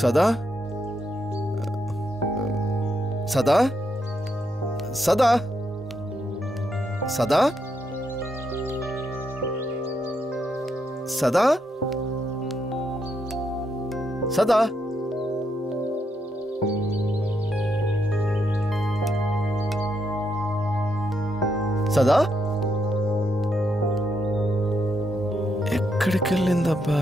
సదా సదా సదా సదా సదా సదా సదా ఎక్కడికి వెళ్ళిందబ్బా?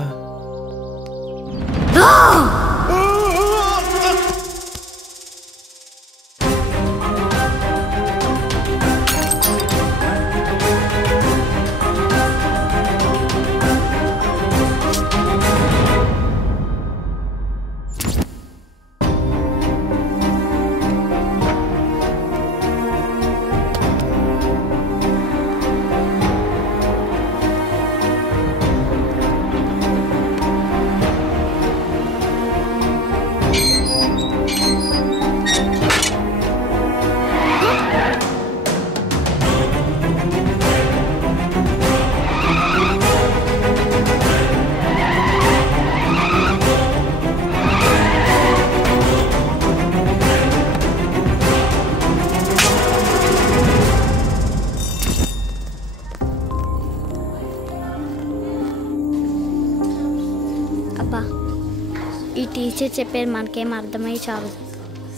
ఈ టీచర్ చెప్పేది మనకేం అర్థమై చాలు.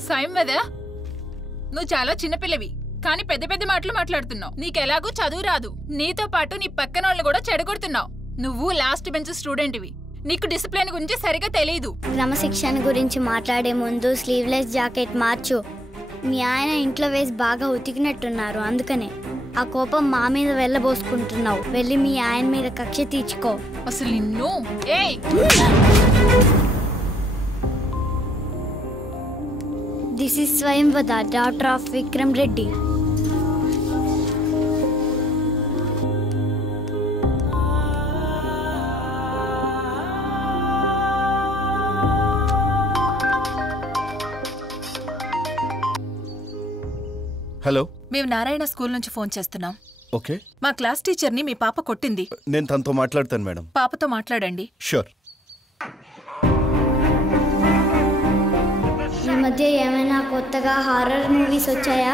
స్వయంవద, నువ్వు చాలా చిన్నపిల్లవి కానీ పెద్ద పెద్ద మాటలు మాట్లాడుతున్నావు. నీకెలాగూ చదువు రాదు, నీతో పాటు నీ పక్కన వాళ్ళు కూడా చెడగొడుతున్నావు. నువ్వు లాస్ట్ బెంచ్ స్టూడెంట్వి, నీకు డిసిప్లిన్ గురించి సరిగా తెలియదు. క్రమశిక్షణ గురించి మాట్లాడే ముందు స్లీవ్లెస్ జాకెట్ మార్చు. మీ ఆయన ఇంట్లో వేసి బాగా ఉతికినట్టున్నారు, అందుకనే ఆ కోపం మా మీద వెళ్ళబోసుకుంటున్నావు. వెళ్ళి మీ ఆయన మీద కక్ష తీర్చుకో. అసలు నిన్ను this is Swayamvada, daughter of Vikram Reddy. Hello, మేము నారాయణ స్కూల్ నుంచి ఫోన్ చేస్తున్నాం. ఓకే. మా క్లాస్ టీచర్ని మీ పాప కొట్టింది. నేను తనతో మాట్లాడతాను మేడం. పాపతో మాట్లాడండి. షూర్. ఈ మధ్య ఏమైనా కొత్తగా హారర్ మూవీస్ వచ్చాయా?